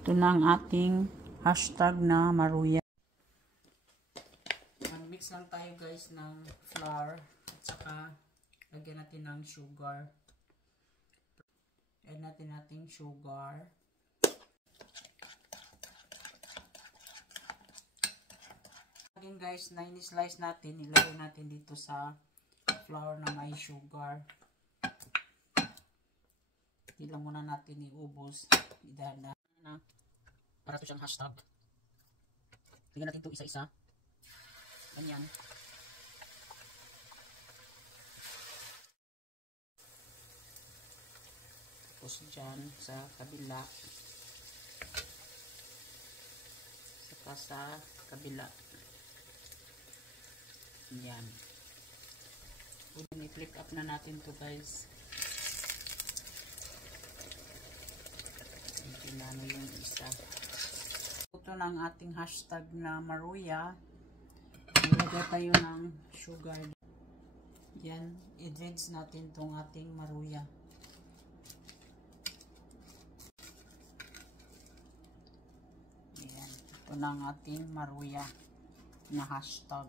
Ito na ang ating hashtag na maruya. Mag-mix lang tayo guys ng flour at saka lagyan natin ng sugar. Add natin sugar. Again guys, na ini-slice natin, ilagay natin dito sa flour na may sugar. Hindi lang muna natin iubos. Idahanda na para ito siyang hashtag. Tingnan natin ito isa-isa. Ganyan. Tapos dyan sa kabila. Saka sa kabila. Yan. I-flick up na natin to guys. Pinano yung isa. Ito na ang ating hashtag na maruya. Nilagay tayo ng sugar. Yan. I-dredge natin tong ating maruya. Yan. Ito na ang ating maruya na hashtag.